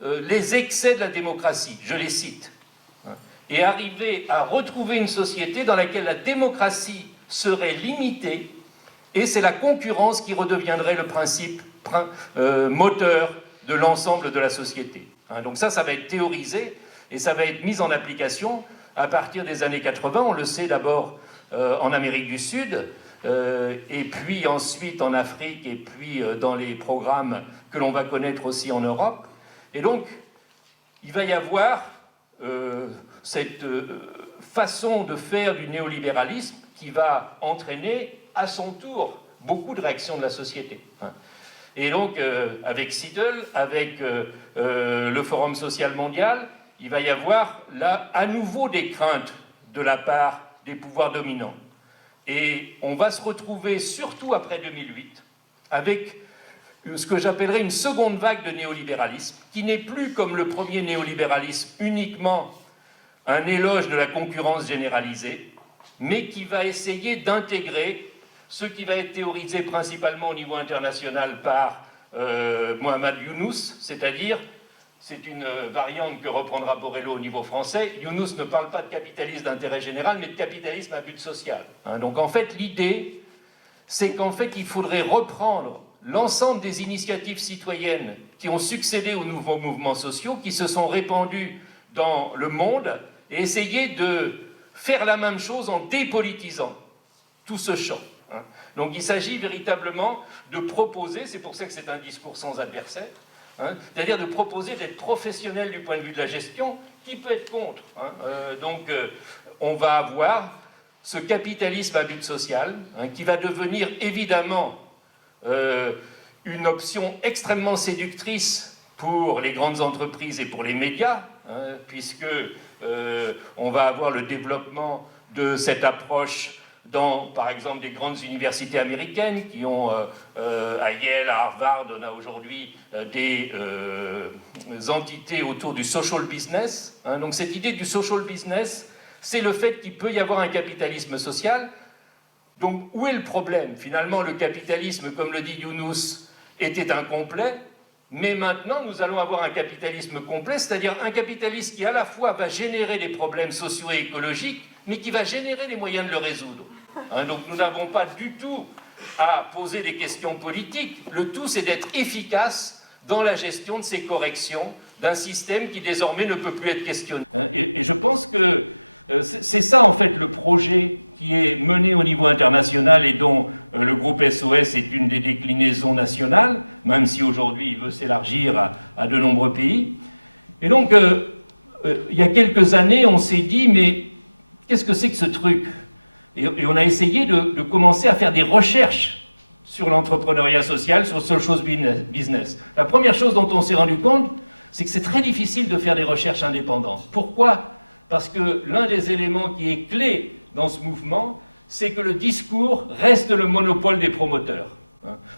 les excès de la démocratie, je les cite, et arriver à retrouver une société dans laquelle la démocratie serait limitée, et c'est la concurrence qui redeviendrait le principe moteur de l'ensemble de la société. Donc ça va être théorisé et ça va être mis en application à partir des années 80. On le sait d'abord en Amérique du Sud, et puis ensuite en Afrique, et puis dans les programmes que l'on va connaître aussi en Europe. Et donc, il va y avoir cette façon de faire du néolibéralisme qui va entraîner à son tour beaucoup de réactions de la société. Et donc, avec Seattle, avec le Forum social mondial, il va y avoir là à nouveau des craintes de la part des pouvoirs dominants. Et on va se retrouver, surtout après 2008, avec ce que j'appellerais une seconde vague de néolibéralisme, qui n'est plus comme le premier néolibéralisme uniquement un éloge de la concurrence généralisée, mais qui va essayer d'intégrer ce qui va être théorisé principalement au niveau international par Mohamed Younous, c'est-à-dire, c'est une variante que reprendra Borrello au niveau français, Younous ne parle pas de capitalisme d'intérêt général, mais de capitalisme à but social. Donc en fait, l'idée, c'est qu'en fait, il faudrait reprendre l'ensemble des initiatives citoyennes qui ont succédé aux nouveaux mouvements sociaux, qui se sont répandus dans le monde, et essayer de faire la même chose en dépolitisant tout ce champ. Donc il s'agit véritablement de proposer, c'est pour ça que c'est un discours sans adversaire, c'est-à-dire de proposer d'être professionnel du point de vue de la gestion, qui peut être contre. Donc on va avoir ce capitalisme à but social, qui va devenir évidemment une option extrêmement séductrice pour les grandes entreprises et pour les médias, puisque on va avoir le développement de cette approche dans, par exemple, des grandes universités américaines qui ont, à Yale, à Harvard, on a aujourd'hui des entités autour du social business. Donc cette idée du social business, c'est le fait qu'il peut y avoir un capitalisme social. Donc où est le problème? Finalement, le capitalisme, comme le dit Younous, était incomplet. Mais maintenant, nous allons avoir un capitalisme complet, c'est-à-dire un capitalisme qui à la fois va générer des problèmes sociaux et écologiques, mais qui va générer les moyens de le résoudre. Donc nous n'avons pas du tout à poser des questions politiques. Le tout, c'est d'être efficace dans la gestion de ces corrections d'un système qui désormais ne peut plus être questionné. Et je pense que c'est ça en fait le projet qui est mené au niveau international et dont le groupe SOS est une des déclinaisons nationales, même si aujourd'hui il veut s'élargir à de nombreux pays. Et donc il y a quelques années on s'est dit mais qu'est-ce que c'est que ce truc ? Et on a essayé de commencer à faire des recherches sur l'entrepreneuriat social, sur le social business. La première chose dont on s'est rendu compte, c'est que c'est très difficile de faire des recherches indépendantes. Pourquoi ? Parce que l'un des éléments qui est clé dans ce mouvement, c'est que le discours reste le monopole des promoteurs.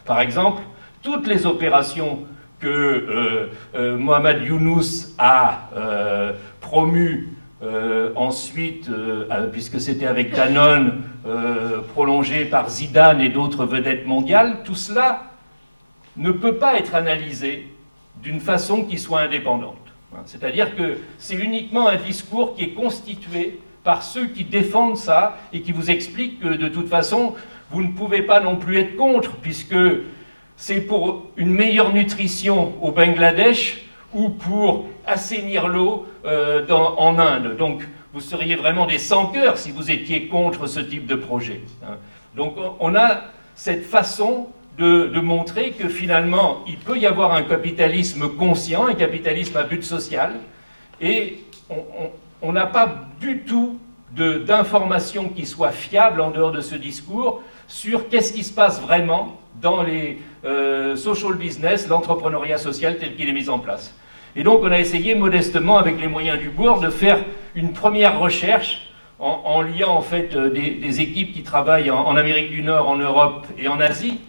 Par exemple, toutes les opérations que Mohamed Younous a promues ensuite, puisque c'était avec Danone, prolongé par Zidane et d'autres vedettes mondiales, tout cela ne peut pas être analysé d'une façon qui soit indépendante. C'est-à-dire que c'est uniquement un discours qui est constitué par ceux qui défendent ça et qui vous expliquent que de toute façon, vous ne pouvez pas non plus être contre, puisque c'est pour une meilleure nutrition au Bangladesh ou pour assainir l'eau en Inde. Donc vous seriez vraiment des sans-cœurs si vous étiez contre ce type de projet. Donc on a cette façon de montrer que finalement il peut y avoir un capitalisme conscient, un capitalisme à but social, et on n'a pas du tout d'informations qui soient fiables en dehors de ce discours sur qu'est-ce qui se passe vraiment dans les social business, l'entrepreneuriat social tel qu'il est mis en place. Et donc on a essayé modestement, avec les moyens du bord, de faire une première recherche en liant en fait des équipes qui travaillent en Amérique du Nord, en Europe et en Asie,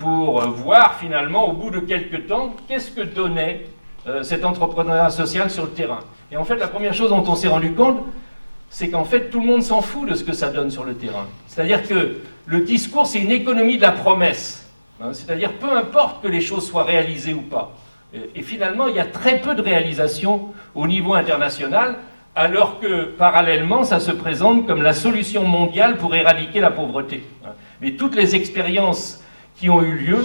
pour voir finalement, au bout de quelques temps, qu'est-ce que donnait cet entrepreneuriat social sur le terrain. Et en fait, la première chose dont on s'est rendu compte, c'est qu'en fait, tout le monde s'en fout de ce que ça donne sur le terrain. C'est-à-dire que le discours, c'est une économie de la promesse. C'est-à-dire, peu importe que les choses soient réalisées ou pas. Et finalement, il y a très peu de réalisations au niveau international, alors que, parallèlement, ça se présente comme la solution mondiale pour éradiquer la pauvreté. Mais toutes les expériences qui ont eu lieu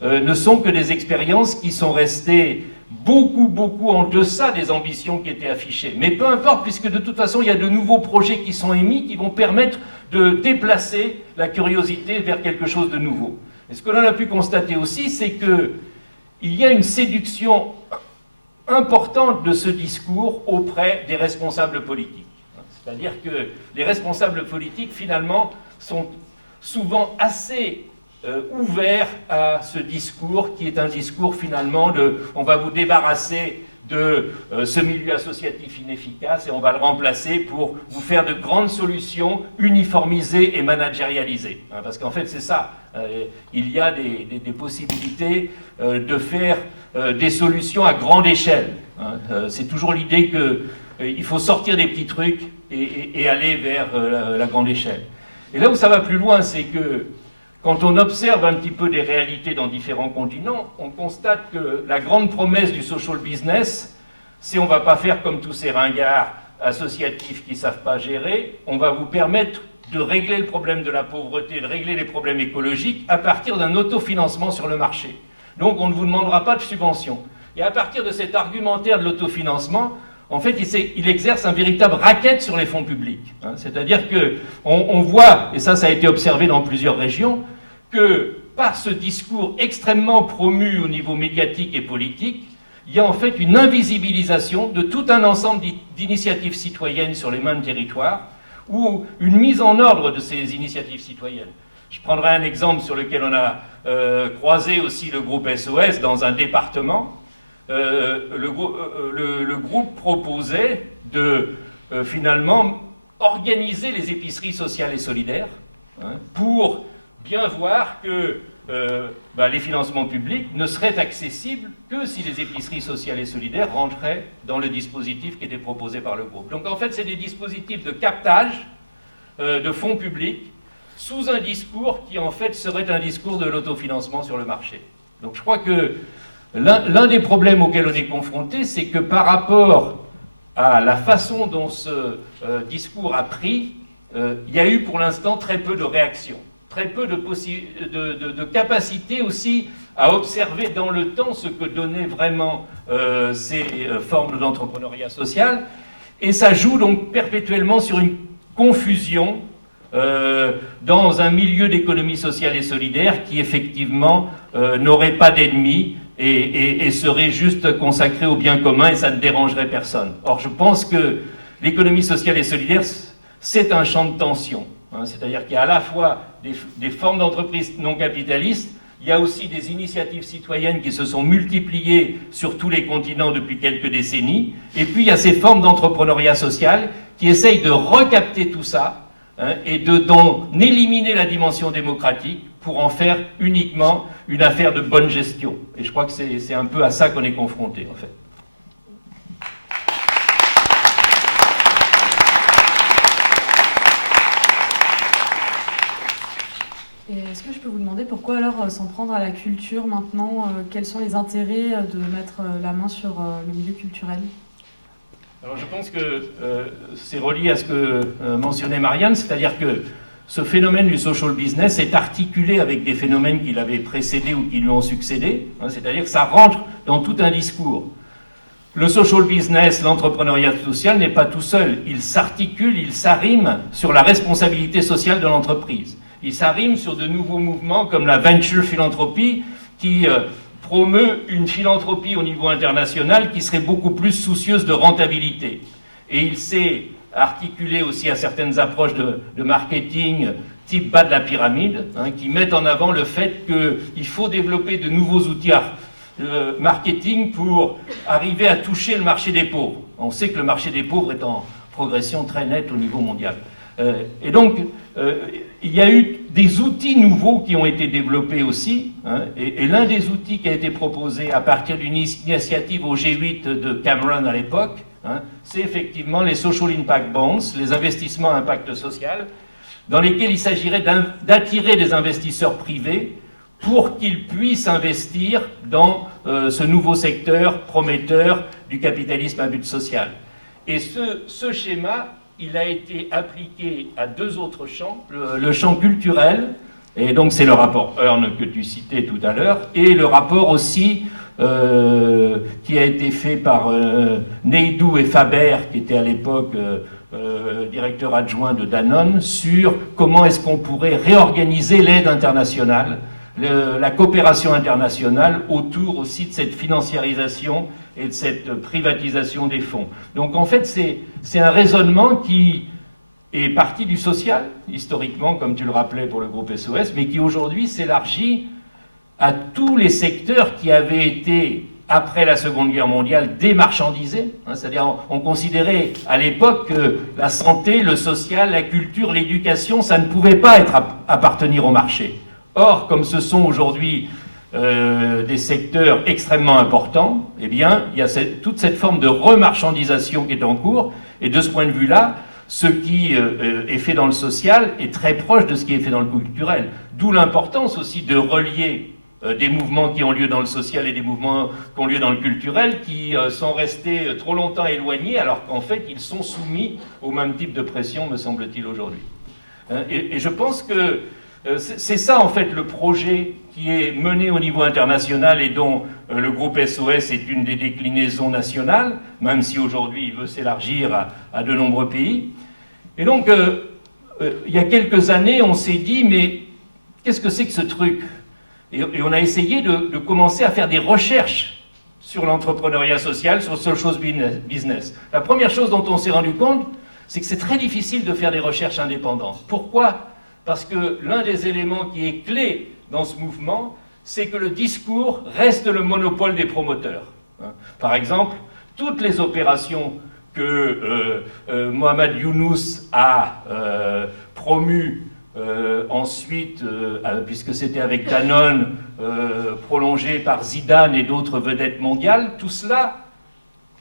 ne sont que des expériences qui sont restées beaucoup en deçà des ambitions qui étaient affichées. Mais peu importe, puisque de toute façon, il y a de nouveaux projets qui sont émis qui vont permettre de déplacer la curiosité vers quelque chose de nouveau. Et ce que l'on a pu constater aussi, c'est qu'il y a une séduction importante de ce discours auprès des responsables politiques. C'est-à-dire que les responsables politiques, finalement, sont souvent assez ouvert à ce discours qui est un discours finalement de on va vous débarrasser de ce milieu associatif inefficace et on va le remplacer pour vous faire de grandes solutions uniformisées et managérialisées. Parce qu'en fait c'est ça, il y a des possibilités de faire des solutions à grande échelle. C'est toujours l'idée qu'il faut sortir des petits trucs et aller vers la grande échelle. Et là où ça va plus loin, c'est que quand on observe un petit peu des réalités dans différents continents, on constate que la grande promesse du social business, c'est on ne va pas faire comme tous ces ringards associatifs qui ne savent pas gérer, on va vous permettre de régler le problème de la pauvreté, de régler les problèmes écologiques à partir d'un autofinancement sur le marché. Donc on ne vous demandera pas de subvention. Et à partir de cet argumentaire de l'autofinancement, en fait, il exerce un véritable racket sur les fonds publics. C'est-à-dire qu'on voit, et ça a été observé dans plusieurs régions, que par ce discours extrêmement promu au niveau médiatique et politique, il y a en fait une invisibilisation de tout un ensemble d'initiatives citoyennes sur les mêmes territoires, ou une mise en ordre de ces initiatives citoyennes. Je prendrai un exemple sur lequel on a croisé aussi le groupe SOS dans un département. Le groupe proposait de finalement organiser les épiceries sociales et solidaires pour bien voir que les financements publics ne seraient accessibles que si les épiceries sociales et solidaires rentraient dans le dispositif qui était proposé par le groupe. Donc en fait, c'est des dispositifs de captage de fonds publics sous un discours qui en fait serait un discours de l'autofinancement sur le marché. Donc je crois que L'un des problèmes auxquels on est confronté, c'est que par rapport à la façon dont ce discours a pris, il y a eu pour l'instant très peu de réactions, très peu de capacité aussi à observer dans le temps ce que donnaient vraiment ces formes d'entrepreneuriat social. Et ça joue donc perpétuellement sur une confusion dans un milieu d'économie sociale et solidaire qui effectivement n'aurait pas d'ennemis et serait juste consacré au bien commun et ça ne dérangerait personne. Or je pense que l'économie sociale et solidaire, c'est un champ de tension. Hein, c'est-à-dire qu'il y a à la fois des formes d'entreprises non capitalistes, il y a aussi des initiatives citoyennes qui se sont multipliées sur tous les continents depuis quelques décennies, et puis il y a ces formes d'entrepreneuriat social qui essayent de recapter tout ça, hein, et d'en éliminer la dimension démocratique pour en faire uniquement une affaire de bonne gestion. Et je crois que c'est un peu à ça qu'on est confronté, en fait. Et est-ce que je peux vous demander pourquoi alors s'en prendre à la culture maintenant? Quels sont les intérêts de mettre la main sur le milieu culturel? Alors je pense que c'est relié à ce que mentionnait Marianne, c'est-à-dire que ce phénomène du social business est articulé avec des phénomènes qui l'avaient précédé ou qui lui ont succédé, hein, c'est-à-dire que ça rentre dans tout un discours. Le social business, l'entrepreneuriat social n'est pas tout seul, il s'articule, il s'arrime sur la responsabilité sociale de l'entreprise. Il s'arrime sur de nouveaux mouvements comme la venture philanthropie qui promeut une philanthropie au niveau international qui serait beaucoup plus soucieuse de rentabilité. Et il s'est articulé aussi à certaines approches de marketing type bas de la pyramide, hein, qui mettent en avant le fait qu'il faut développer de nouveaux outils marketing pour arriver à toucher le marché des pauvres. On sait que le marché des pauvres est en progression très nette au niveau mondial. Et donc, il y a eu des outils nouveaux qui ont été développés aussi, hein, et l'un des outils qui a été proposé à partir d'une initiative au G8 de Cameron à l'époque, hein, c'est effectivement les Social Impact Bonds, les investissements à impact social, dans lesquels il s'agirait d'attirer des investisseurs privés pour qu'ils puissent investir dans ce nouveau secteur prometteur du capitalisme à but social. Et ce schéma, il a été appliqué à deux autres champs, le champ culturel, et donc c'est le rapport Earn que tu citais tout à l'heure, et le rapport aussi qui a été fait par Neidou et Faber, qui étaient à l'époque directeur adjoint de Danone, sur comment est-ce qu'on pourrait réorganiser l'aide internationale, la coopération internationale autour aussi de cette financiarisation et de cette privatisation des fonds. Donc en fait, c'est un raisonnement qui est parti du social, historiquement, comme tu le rappelais pour le groupe SOS, mais qui aujourd'hui s'élargit à tous les secteurs qui avaient été, après la Seconde Guerre mondiale, démarchandisés. Hein, c'est-à-dire, on considérait à l'époque que la santé, le social, la culture, l'éducation, ça ne pouvait pas appartenir au marché. Or, comme ce sont aujourd'hui des secteurs extrêmement importants, eh bien, il y a toute cette forme de remarchandisation qui est en cours, et de ce point de vue-là, ce qui est fait dans le social est très proche de ce qui est fait dans le culturel. D'où l'importance aussi de relier des mouvements qui ont lieu dans le social et des mouvements qui ont lieu dans le culturel, qui sont restés trop longtemps éloignés, alors qu'en fait, ils sont soumis au même type de pression, me semble-t-il, aujourd'hui. Et je pense que c'est ça, en fait, le projet qui est mené au niveau international et dont le groupe SOS est une des déclinaisons nationales, même si aujourd'hui il veut s'élargir à de nombreux pays. Et donc, il y a quelques années, on s'est dit, mais qu'est-ce que c'est que ce truc ? Et on a essayé de commencer à faire des recherches sur l'entrepreneuriat social, sur social business. La première chose dont on s'est rendu compte, c'est que c'est très difficile de faire des recherches indépendantes. Pourquoi ? Parce que l'un des éléments qui est clé dans ce mouvement, c'est que le discours reste le monopole des promoteurs. Par exemple, toutes les opérations que Mohamed Younous a promues ensuite, puisque c'était avec Danone, prolongé par Zidane et d'autres vedettes mondiales, tout cela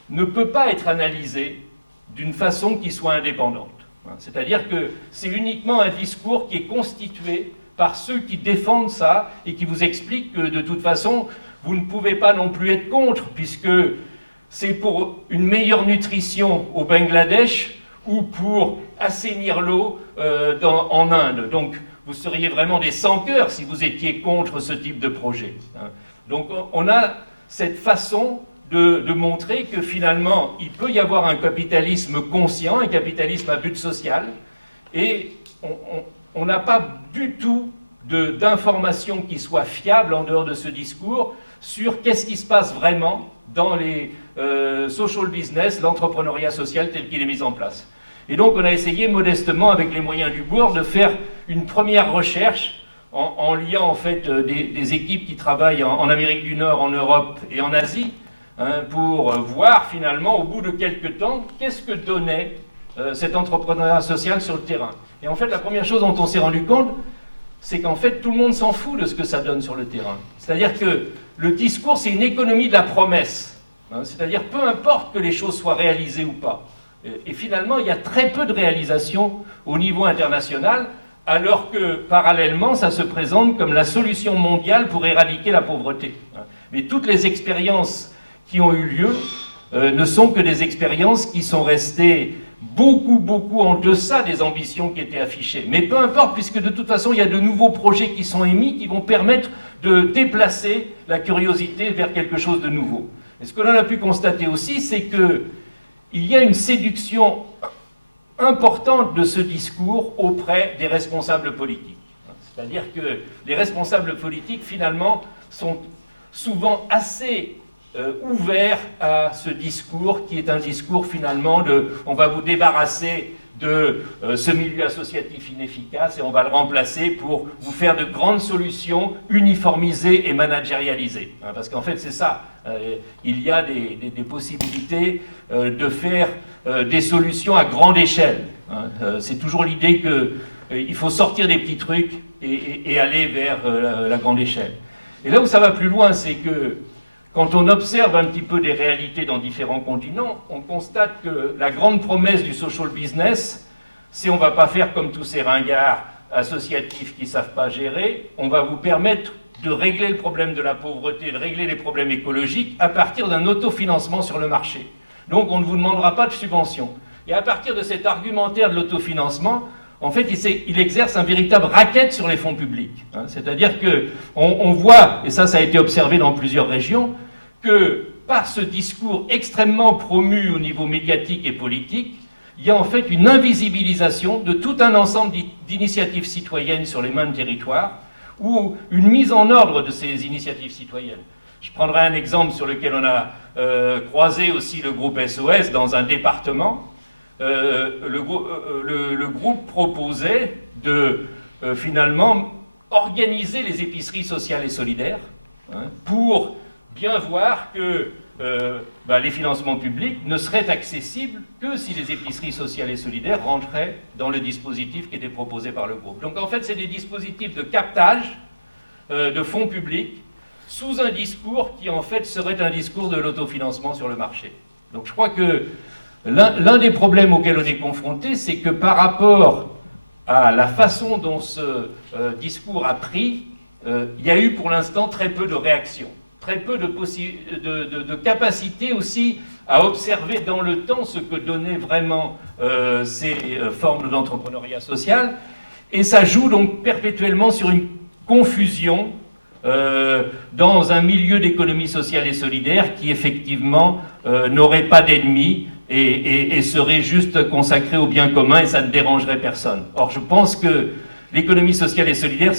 ne peut pas être analysé d'une façon qui soit indépendante. C'est-à-dire que c'est uniquement un discours qui est constitué par ceux qui défendent ça et qui vous expliquent que de toute façon, vous ne pouvez pas non plus être contre, puisque c'est pour une meilleure nutrition au Bangladesh ou pour assainir l'eau en Inde. Donc vous seriez vraiment des sans-cœurs si vous étiez contre ce type de projet. Donc on a cette façon de montrer que finalement il peut y avoir un capitalisme conscient, un capitalisme à but social, et on n'a pas du tout d'informations qui soient fiables en dehors de ce discours sur qu'est-ce qui se passe vraiment dans les social business, l'entrepreneuriat social tel qu'il est mis en place. Et donc on a essayé modestement, avec les moyens du bourg, de faire une première recherche en liant en fait des équipes qui travaillent en Amérique du Nord, en Europe et en Asie, pour voir finalement, au bout de quelques temps, qu'est-ce que donnait cet entrepreneuriat social sur le terrain. Et en fait, la première chose dont on s'est rendu compte, c'est qu'en fait, tout le monde s'en fout de ce que ça donne sur le terrain. C'est-à-dire que le discours, c'est une économie de la promesse. C'est-à-dire, peu importe que les choses soient réalisées ou pas. Et finalement, il y a très peu de réalisations au niveau international, alors que, parallèlement, ça se présente comme la solution mondiale pour éradiquer la pauvreté. Mais toutes les expériences qui ont eu lieu ne sont que des expériences qui sont restées beaucoup en deçà des ambitions qui étaient affichées. Mais peu importe, puisque de toute façon, il y a de nouveaux projets qui sont émis, qui vont permettre de déplacer la curiosité vers quelque chose de nouveau. Et ce que l'on a pu constater aussi, c'est qu'il y a une séduction importante de ce discours auprès des responsables politiques. C'est-à-dire que les responsables politiques, finalement, sont souvent assez ouvert à ce discours qui est un discours finalement de on va vous débarrasser de ce milieu associatif inefficace et on va le remplacer pour vous faire de grandes solutions uniformisées et managérialisées. Parce qu'en fait c'est ça, il y a des possibilités de faire des solutions à grande échelle. C'est toujours l'idée qu'il faut sortir des petits trucs et aller vers la grande échelle. Et là où ça va plus loin, c'est que quand on observe un petit peu des réalités dans différents continents, on constate que la grande promesse du social business, c'est on ne va pas faire comme tous ces ringards associatifs qui ne savent pas gérer, on va vous permettre de régler le problème de la pauvreté, de régler les problèmes écologiques à partir d'un autofinancement sur le marché. Donc on ne vous demandera pas de subvention. Et à partir de cet argumentaire de l'autofinancement, en fait, il exerce un véritable racket sur les fonds publics. C'est-à-dire qu'on voit, et ça a été observé dans plusieurs régions, que par ce discours extrêmement promu au niveau médiatique et politique, il y a en fait une invisibilisation de tout un ensemble d'initiatives citoyennes sur les mêmes territoires, ou une mise en ordre de ces initiatives citoyennes. Je prendrai un exemple sur lequel on a croisé aussi le groupe SOS dans un département. Le groupe proposait de finalement organiser les épiceries sociales et solidaires pour bien voir que les financements publics ne seraient accessibles que si les épiceries sociales et solidaires rentraient dans le dispositif qui était proposé par le groupe. Donc en fait, c'est des dispositifs de captage de fonds publics sous un discours qui en fait serait un discours de l'autofinancement sur le marché. Donc je crois que l'un des problèmes auxquels on est confronté, c'est que par rapport à la façon dont ce discours a pris, il y a eu pour l'instant très peu de réactions, très peu de capacité aussi à observer dans le temps ce que donnaient vraiment ces formes d'entrepreneuriat social, et ça joue donc perpétuellement sur une confusion dans un milieu d'économie sociale et solidaire qui effectivement n'aurait pas d'ennemis et serait juste consacré au bien commun et ça ne dérangerait personne. Or je pense que l'économie sociale et solidaire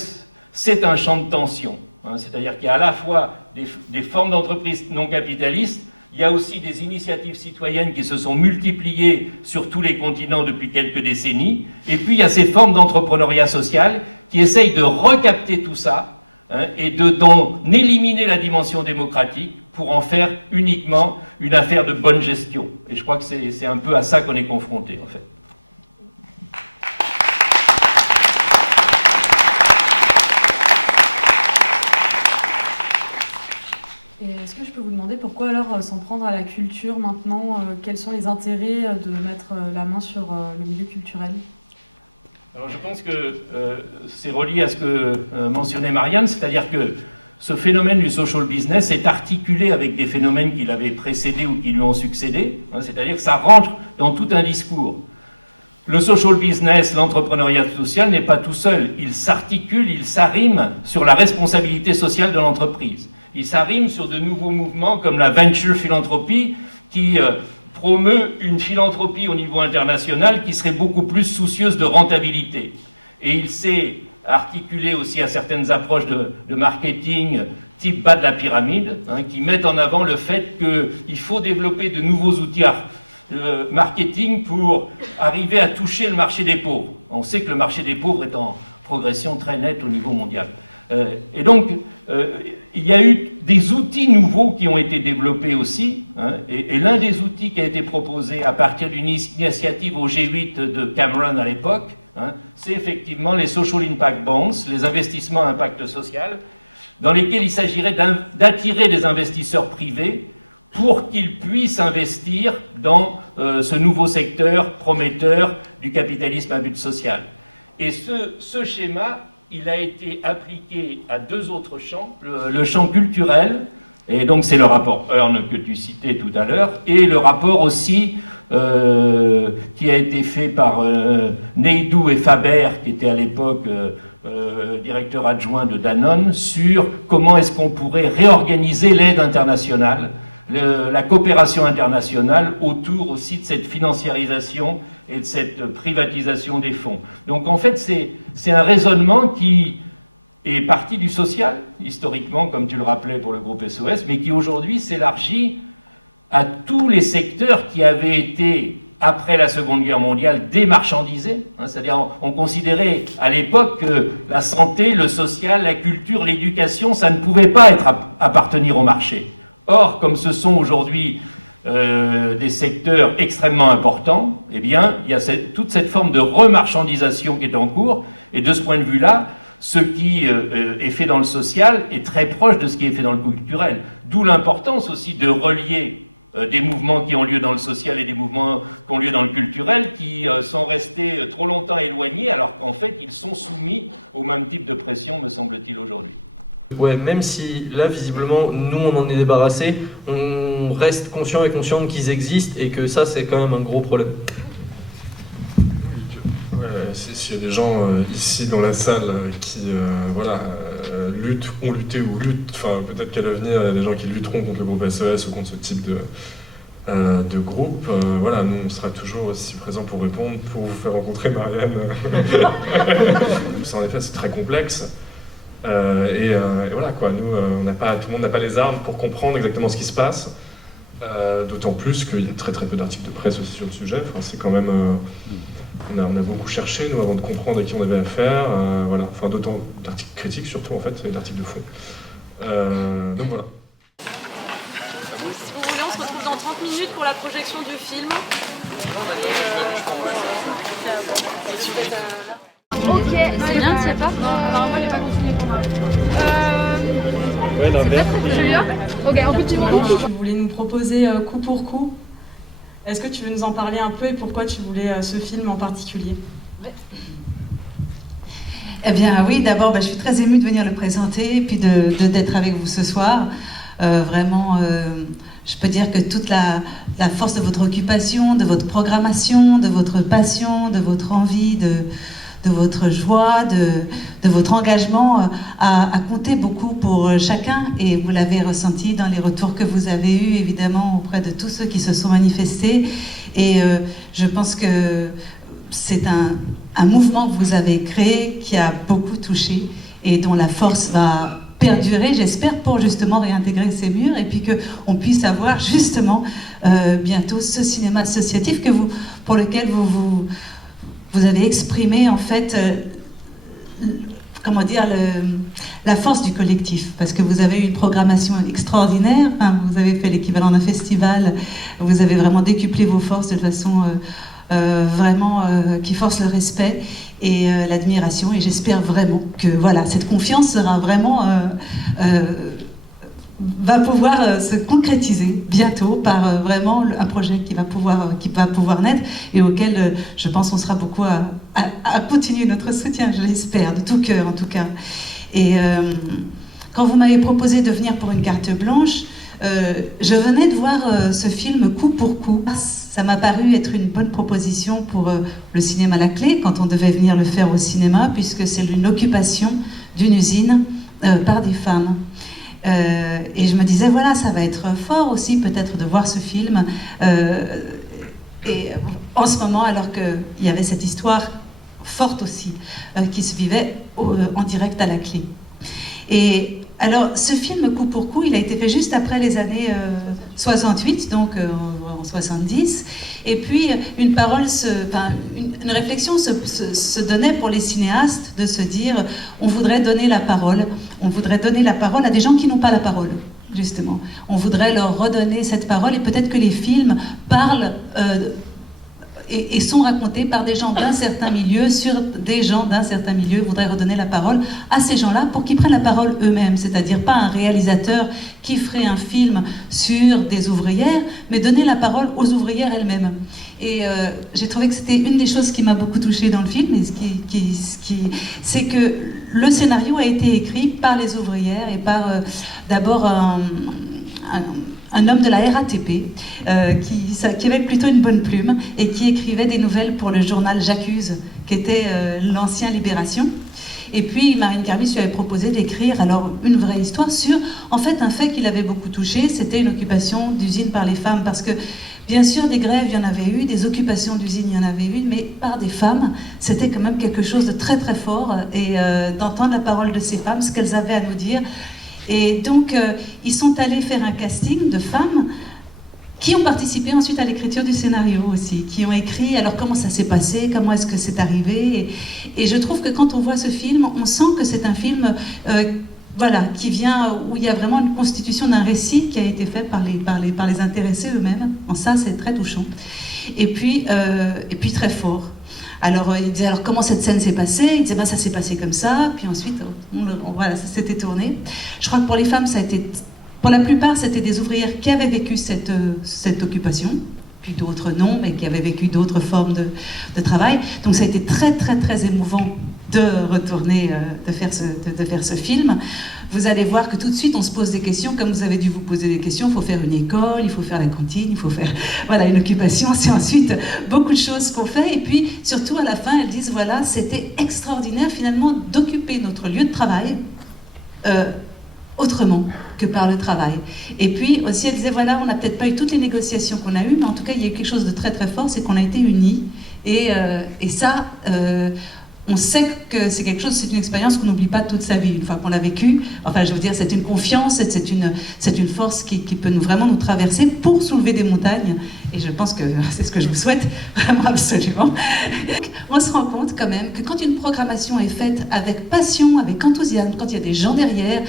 c'est un champ de tension, c'est-à-dire qu'il y a à la fois des formes d'entreprises non capitalistes, il y a aussi des initiatives citoyennes qui se sont multipliées sur tous les continents depuis quelques décennies, et puis il y a ces formes d'entrepreneuriat social qui essayent de recapter tout ça et d'en éliminer la dimension démocratique pour en faire uniquement une affaire de bonne gestion. Et je crois que c'est un peu à ça qu'on est confronté, en fait. Et est-ce que je peux vous demander pourquoi alors s'en prendre à la culture maintenant quels sont les intérêts de mettre la main sur le milieu culturel ? Alors je pense que c'est relié à ce que mentionnait Marianne, c'est-à-dire que ce phénomène du social business est articulé avec des phénomènes qui l'avaient précédé ou qui lui ont succédé, hein, c'est-à-dire que ça rentre dans tout un discours. Le social business, l'entrepreneuriat social n'est pas tout seul, il s'articule, il s'arrime sur la responsabilité sociale de l'entreprise. Il s'arrime sur de nouveaux mouvements comme la venture philanthropie qui promeut une philanthropie au niveau international qui serait beaucoup plus soucieuse de rentabilité. Et il s'est articulé aussi à certaines approches de marketing type bas de la pyramide, hein, qui mettent en avant le fait qu'il faut développer de nouveaux outils marketing pour arriver à toucher le marché des pauvres. On sait que le marché des pauvres est en progression très nette au niveau mondial. Et donc, il y a eu des outils nouveaux qui ont été développés aussi, hein, et l'un des outils qui a été proposé à partir d'une initiative au G8 de Cameron à l'époque, hein, c'est effectivement les Social Impact Bonds, les investissements à impact social, dans lesquels il s'agirait d'attirer des investisseurs privés pour qu'ils puissent investir dans ce nouveau secteur prometteur du capitalisme à but social. Et ce schéma, il a été appliqué à deux autres champs, le champ culturel, et donc c'est le rapport Hearn que tu citais tout à l'heure, et le rapport aussi qui a été fait par Neidou et Faber, qui étaient à l'époque directeur adjoint de Danone, sur comment est-ce qu'on pourrait réorganiser l'aide internationale, la coopération internationale autour aussi de cette financiarisation et de cette privatisation des fonds. Donc en fait, c'est un raisonnement qui est parti du social, historiquement, comme tu le rappelais pour le groupe SOS, mais qui aujourd'hui s'élargit à tous les secteurs qui avaient été, après la Seconde Guerre mondiale, démarchandisés. Hein, c'est-à-dire, on considérait à l'époque que la santé, le social, la culture, l'éducation, ça ne pouvait pas appartenir au marché. Or, comme ce sont aujourd'hui des secteurs extrêmement importants, eh bien, il y a toute cette forme de remarchandisation qui est en cours, et de ce point de vue-là, ce qui est fait dans le social est très proche de ce qui est fait dans le culturel. D'où l'importance aussi de relier des mouvements qui ont lieu dans le social et des mouvements qui ont lieu dans le culturel, qui sont restés trop longtemps éloignés, alors qu'en fait, ils sont soumis au même type de pression, me semble-t-il, aujourd'hui. Ouais, même si là, visiblement, nous, on en est débarrassé, on reste conscient et consciente qu'ils existent et que ça, c'est quand même un gros problème. Ouais, s'il y a des gens ici dans la salle qui luttent, ont lutté ou luttent, enfin peut-être qu'à l'avenir, il y a des gens qui lutteront contre le groupe SOS ou contre ce type de groupe, voilà, nous on sera toujours aussi présents pour répondre, pour vous faire rencontrer Marianne. Ça, en effet, c'est très complexe. Et voilà quoi, nous, tout le monde n'a pas les armes pour comprendre exactement ce qui se passe, d'autant plus qu'il y a très peu d'articles de presse aussi sur le sujet. Enfin, c'est quand même, on a beaucoup cherché nous avant de comprendre à qui on avait affaire, voilà. Enfin, d'autant d'articles critiques surtout en fait, et d'articles de fond. Donc voilà. Si vous voulez, on se retrouve dans 30 minutes pour la projection du film. Ok, c'est bien, tu sais pas? Non, alors moi, elle n'est pas continuée pour moi. C'est pas très celui-là? Ok, en plus, tu voulais nous proposer coup pour coup. Est-ce que tu veux nous en parler un peu et pourquoi tu voulais ce film en particulier? Eh bien oui, d'abord, je suis très émue de venir le présenter et puis d'être avec vous ce soir. Vraiment, je peux dire que toute la force de votre occupation, de votre programmation, de votre passion, de votre envie, de votre joie, de votre engagement a compté beaucoup pour chacun, et vous l'avez ressenti dans les retours que vous avez eus, évidemment, auprès de tous ceux qui se sont manifestés. Et je pense que c'est un mouvement que vous avez créé qui a beaucoup touché et dont la force va perdurer, j'espère, pour justement réintégrer ces murs et puis qu'on puisse avoir justement bientôt ce cinéma associatif pour lequel vous avez exprimé en fait, comment dire, la force du collectif, parce que vous avez eu une programmation extraordinaire, enfin, vous avez fait l'équivalent d'un festival, vous avez vraiment décuplé vos forces de façon vraiment qui force le respect et l'admiration, et j'espère vraiment que voilà, cette confiance sera vraiment va pouvoir se concrétiser bientôt par vraiment un projet qui va pouvoir naître et auquel je pense on sera beaucoup à continuer notre soutien, je l'espère, de tout cœur en tout cas. Et quand vous m'avez proposé de venir pour une carte blanche, je venais de voir ce film coup pour coup. Ça m'a paru être une bonne proposition pour le cinéma La Clé, quand on devait venir le faire au cinéma, puisque c'est une occupation d'une usine par des femmes. Et je me disais, voilà, ça va être fort aussi peut-être de voir ce film. Et en ce moment, alors qu'il y avait cette histoire forte aussi, qui se vivait en direct à La Clé. Et alors, ce film, coup pour coup, il a été fait juste après les années 68, donc en 70. Et puis, une réflexion se donnait pour les cinéastes de se dire, on voudrait donner la parole. On voudrait donner la parole à des gens qui n'ont pas la parole, justement. On voudrait leur redonner cette parole, et peut-être que les films parlent et sont racontés par des gens d'un certain milieu, sur des gens d'un certain milieu. Voudraient redonner la parole à ces gens-là pour qu'ils prennent la parole eux-mêmes, c'est-à-dire pas un réalisateur qui ferait un film sur des ouvrières, mais donner la parole aux ouvrières elles-mêmes. Et j'ai trouvé que c'était une des choses qui m'a beaucoup touchée dans le film, et c'est que le scénario a été écrit par les ouvrières et par d'abord un homme de la RATP qui avait plutôt une bonne plume et qui écrivait des nouvelles pour le journal J'accuse, qui était l'ancien Libération. Et puis Marine Kermis lui avait proposé d'écrire alors une vraie histoire sur, en fait, un fait qui l'avait beaucoup touché, c'était une occupation d'usine par les femmes, parce que bien sûr des grèves il y en avait eu, des occupations d'usine il y en avait eu, mais par des femmes, c'était quand même quelque chose de très très fort, et d'entendre la parole de ces femmes, ce qu'elles avaient à nous dire. Et donc, ils sont allés faire un casting de femmes qui ont participé ensuite à l'écriture du scénario aussi, qui ont écrit, alors comment ça s'est passé, comment est-ce que c'est arrivé. Et je trouve que quand on voit ce film, on sent que c'est un film voilà, qui vient, où il y a vraiment une constitution d'un récit qui a été fait par les intéressés eux-mêmes. En ça, c'est très touchant. Et puis très fort. Alors, il disait, alors comment cette scène s'est passée? Il disait, ben, ça s'est passé comme ça, puis ensuite, voilà, ça s'était tourné. Je crois que pour les femmes, ça a été, pour la plupart, c'était des ouvrières qui avaient vécu cette occupation, puis d'autres non, mais qui avaient vécu d'autres formes de travail. Donc ça a été très, très, très émouvant de retourner, de faire ce film. Vous allez voir que tout de suite on se pose des questions, comme vous avez dû vous poser des questions. Il faut faire une école, il faut faire la cantine, il faut faire voilà, une occupation. C'est ensuite beaucoup de choses qu'on fait. Et puis surtout à la fin, elles disent voilà, c'était extraordinaire finalement d'occuper notre lieu de travail autrement que par le travail. Et puis aussi elle disait voilà, on n'a peut-être pas eu toutes les négociations qu'on a eues, mais en tout cas il y a eu quelque chose de très très fort, c'est qu'on a été unis. Et ça... on sait que c'est quelque chose, c'est une expérience qu'on n'oublie pas toute sa vie, une fois qu'on l'a vécue. Enfin, je veux dire, c'est une confiance, c'est une force qui peut vraiment nous traverser pour soulever des montagnes. Et je pense que c'est ce que je vous souhaite, vraiment absolument. On se rend compte quand même que quand une programmation est faite avec passion, avec enthousiasme, quand il y a des gens derrière,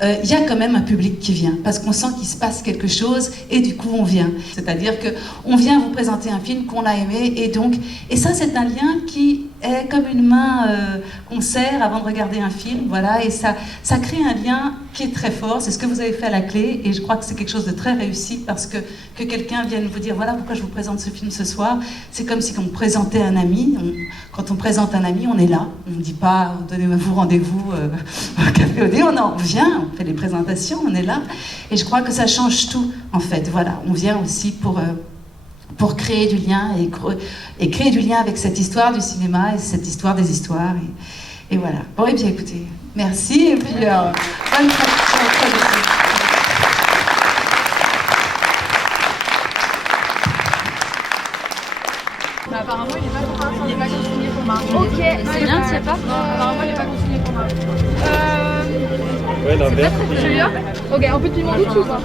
il y a quand même un public qui vient, parce qu'on sent qu'il se passe quelque chose, et du coup on vient. C'est-à-dire qu'on vient vous présenter un film qu'on a aimé, et ça c'est un lien qui est comme une main qu'on serre avant de regarder un film, voilà, et ça crée un lien qui est très fort. C'est ce que vous avez fait à La Clé, et je crois que c'est quelque chose de très réussi, parce que quelqu'un vienne vous dire voilà pourquoi je vous présente ce film ce soir, c'est comme si on présentait un ami. Quand on présente un ami, on est là, on ne dit pas donnez-vous rendez-vous au café au dé, on vient, on fait les présentations, on est là, et je crois que ça change tout en fait. Voilà, on vient aussi pour créer du lien et créer du lien avec cette histoire du cinéma et cette histoire des histoires, et voilà. Bon, et bien écoutez, merci, et puis bonne traduction. Bah, apparemment il n'est pas consigné pour Marc. Ok, c'est bien, tu sais pas? Apparemment il n'est pas consigné pour Marc. Ouais, non, c'est pas très bien. Ok, on peut te demander, tu vois.